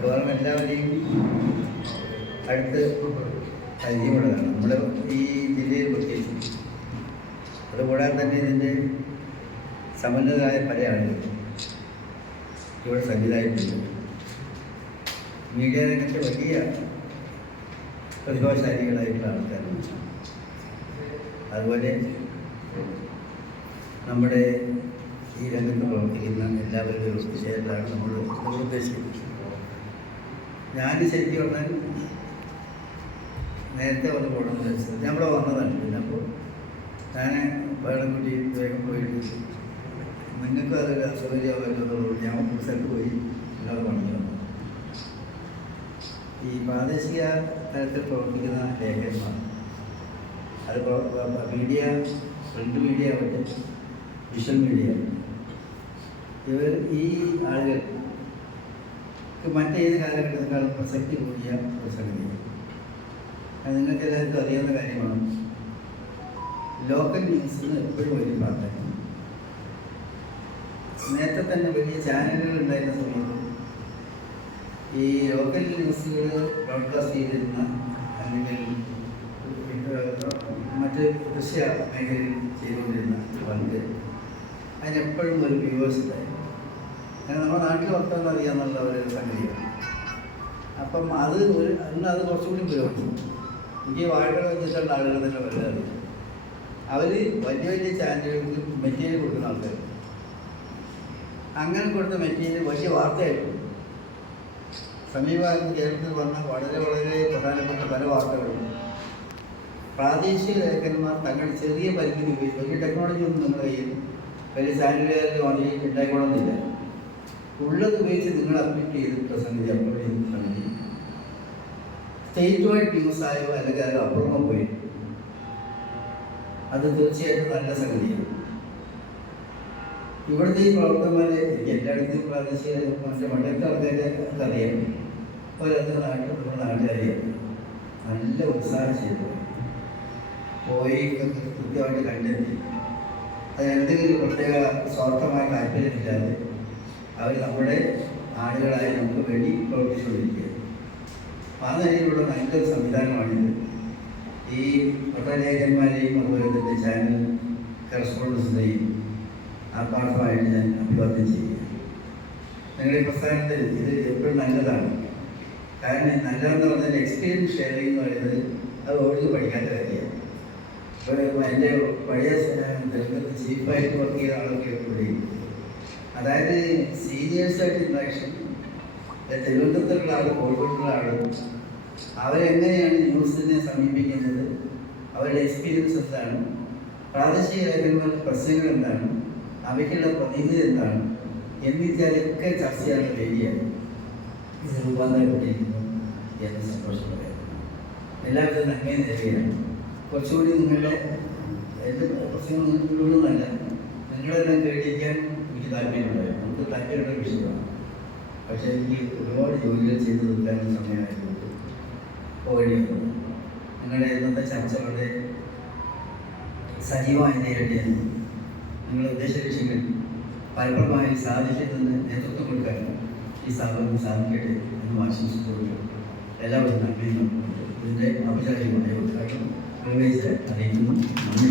മിക്കവാറും എല്ലാവരെയും അടുത്ത് പരിചയമുള്ളതാണ് നമ്മുടെ ഈ ജില്ലയിൽ പ്രത്യേകിച്ച്. അതുകൂടാതെ തന്നെ ഇതിൻ്റെ സമ്പന്നരായ പല ആളുകളും ഇവിടെ സന്നിധാനത്തിലുണ്ട്. മീഡിയ രംഗത്ത് വലിയ പ്രതിഭാശാലികളായിട്ടുള്ള ആൾക്കാരാണ്. അതുപോലെ നമ്മുടെ ഈ രംഗത്ത് പ്രവർത്തിക്കുന്ന എല്ലാവരുടെയും വിഷയത്തിലാണ് നമ്മൾ ഉദ്ദേശിക്കുന്നത്. ഞാൻ ശരിക്കും പറഞ്ഞാൽ നേരത്തെ വന്ന് പോകണമെന്ന് വെച്ചത് ഞമ്മളെ വന്നതാണ്. പിന്നെ അപ്പോൾ ഞാൻ വേളംകുട്ടി വേഗം പോയിട്ട് നിങ്ങൾക്ക് അതൊരു അസൗകര്യമായിട്ടുള്ളതുകൊണ്ട് ഞാൻ സ്ഥലത്ത് പോയി എന്നോട് പറഞ്ഞു വന്നു. ഈ പ്രാദേശിക തലത്തിൽ പ്രവർത്തിക്കുന്ന ലേഖകന്മാർ, അത് മീഡിയ, പ്രിൻ്റ് മീഡിയ ആവട്ടെ, വിഷ്വൽ മീഡിയ, ഇവർ ഈ ആളുകൾ മറ്റേത് കാലഘട്ടത്തിനേക്കാളും പ്രസക്തി കൂടിയ ഒരു സംഗതിയാണ്. അത് നിങ്ങൾക്ക് എല്ലാവർക്കും അറിയാവുന്ന കാര്യമാണ്. ലോക്കൽ ന്യൂസിന് എപ്പോഴും വലിയ പ്രാധാന്യം. നേരത്തെ തന്നെ വലിയ ചാനലുകൾ ഉണ്ടായിരുന്ന സമയത്ത് ഈ ലോക്കൽ ന്യൂസുകൾ ബ്രോഡ്കാസ്റ്റ് ചെയ്തിരുന്ന അല്ലെങ്കിൽ മറ്റ് ദൃശ്യ മേഖലയിൽ ചെയ്തുകൊണ്ടിരുന്ന പങ്ക് അതിനെപ്പോഴും ഒരു വ്യൂവേഴ്സ് ഉണ്ടായിരുന്നു. കാരണം നമ്മുടെ നാട്ടിൽ വർത്തമാനം അറിയാമെന്നുള്ള ഒരു സംഗതിയാണ്. അപ്പം അത് അന്ന് അത് കുറച്ചുകൂടി പുരോഗമിച്ചു. എനിക്ക് വാഴകൾ വെച്ചിട്ടുള്ള ആളുകൾ തന്നെ വലുതാണ്. അവർ വലിയ വലിയ ചാനലുകൾക്ക് മെറ്റീരിയൽ കൊടുക്കുന്ന ആൾക്കാർ. അങ്ങനെ കൊടുത്ത മെറ്റീരിയൽ വലിയ വാർത്തയായിരുന്നു. സമീപകാലത്ത് കേരളത്തിൽ വന്ന വളരെ വളരെ പ്രധാനപ്പെട്ട പല വാർത്തകളും പ്രാദേശിക ലേഖകന്മാർ തങ്ങളുടെ ചെറിയ പരിമിതി ഉപയോഗിച്ച്, വലിയ ടെക്നോളജി ഒന്നും നിങ്ങളുടെ കയ്യിൽ വലിയ ചാനലുകാരുടെ മാതിരി ഉണ്ടായിക്കൊള്ളുന്നില്ല. ഉള്ളത് ഉപയോഗിച്ച് നിങ്ങൾ അപ്ഡേറ്റ് ചെയ്തിട്ടുള്ള സംഗതി, അപ്ലോഡ് ചെയ്തിട്ടുള്ള സംഗതി സ്റ്റേറ്റ് വൈഡ് ന്യൂസായോ അല്ലെങ്കിൽ അത് അപ്പുറമോ പോയി, അത് തീർച്ചയായിട്ടും നല്ല സംഗതിയാണ്. ഇവിടുത്തെ ഈ പ്രവർത്തകന്മാരെ എനിക്ക് എല്ലായിടത്തും പ്രാദേശിക മറ്റേ മണ്ടത്തെ ആൾക്കാരെ അറിയാം. ഒരടുത്ത നാട്ടിൽ നമ്മുടെ നാട്ടുകാരെയാണ് നല്ല ഉത്സാഹം ചെയ്തു പോയി കൃത്യമായിട്ട് കണ്ടെത്തി. അതിനെന്തെങ്കിലും പ്രത്യേക സ്വാർത്ഥമായ താല്പര്യമില്ലാതെ അവർ നമ്മുടെ ആളുകളായി നമുക്ക് വേണ്ടി പ്രവർത്തിച്ചുകൊണ്ടിരിക്കുക. ആ നിലയിലുള്ള നല്ലൊരു സംവിധാനമാണിത്. ഈ പത്രലേഖന്മാരെയും അതുപോലെ തന്നെ ചാനൽ കറസ്പോണ്ടൻസിനെയും ആത്മാർത്ഥമായിട്ട് ഞാൻ അഭിവാദ്യം ചെയ്യുക. നിങ്ങളുടെ പ്രസ്ഥാനത്തിൽ ഇത് എപ്പോഴും നല്ലതാണ്. കാരണം നല്ലതെന്ന് പറഞ്ഞാൽ എക്സ്പീരിയൻസ് ഷെയർ ചെയ്യുന്ന പറയുന്നത് അത് ഓടി പഠിക്കാത്ത കാര്യമാണ്. ഇപ്പോൾ എൻ്റെ പഴയ തിരുവനന്തപുരത്ത് ചീഫായിട്ട് വർക്ക് ചെയ്ത ആളൊക്കെ എപ്പോഴും, അതായത് സീനിയേഴ്സായിട്ട് ഇൻട്രാക്ഷൻ, തിരുവനന്തപുരത്തുള്ള ആൾ, കോഴിക്കോട്ടുള്ള ആൾ, അവരെങ്ങനെയാണ് ന്യൂസിനെ സമീപിക്കുന്നത്, അവരുടെ എക്സ്പീരിയൻസ് എന്താണ്, പ്രാദേശിക ലേഖകന്മാരുടെ പ്രശ്നങ്ങൾ എന്താണ്, അവയ്ക്കുള്ള പ്രതിനിധി എന്താണ് എന്നിത്യാദിയൊക്കെ ചർച്ച ചെയ്യാനുള്ള വേദിയാണ് ഇത് രൂപാന്തരപ്പെട്ടിരിക്കുന്നു എന്ന് സന്തോഷം പറയുന്നു. എല്ലാവരും നന്മയും നേരുകയാണ്. കുറച്ചുകൂടി നിങ്ങളുടെ എൻ്റെ പ്രശ്നങ്ങൾ നിങ്ങൾക്കുള്ളതല്ല, നിങ്ങളെല്ലാം കേട്ടിരിക്കാൻ എനിക്ക് താല്പര്യമുണ്ടായിരുന്നു. നമുക്ക് താല്പര്യമുള്ള വിഷയമാണ്. പക്ഷേ എനിക്ക് ഒരുപാട് ജോലികൾ ചെയ്ത് തീർക്കാനുള്ള സമയമായതുകൊണ്ട് പോകേണ്ടി വന്നു. നിങ്ങളുടെ ഇന്നത്തെ ചർച്ച വളരെ സജീവമായി നേരിട്ടേന്ന് നിങ്ങളുടെ ഉദ്ദേശ ലക്ഷ്യങ്ങൾ ഫലപ്രദമായി സാധിക്കുന്നതിന് നേതൃത്വം കൊടുക്കാനും ഈ സ്ഥാപനം സാധിക്കട്ടെ എന്ന് ആശംസിച്ചുകൊണ്ട് എല്ലാവരും നന്ദിയും ഇതിൻ്റെ ഔപചാരികമായ ഉദ്ഘാടനം നിർവഹിച്ച് അറിയിക്കുന്നു. നന്ദി.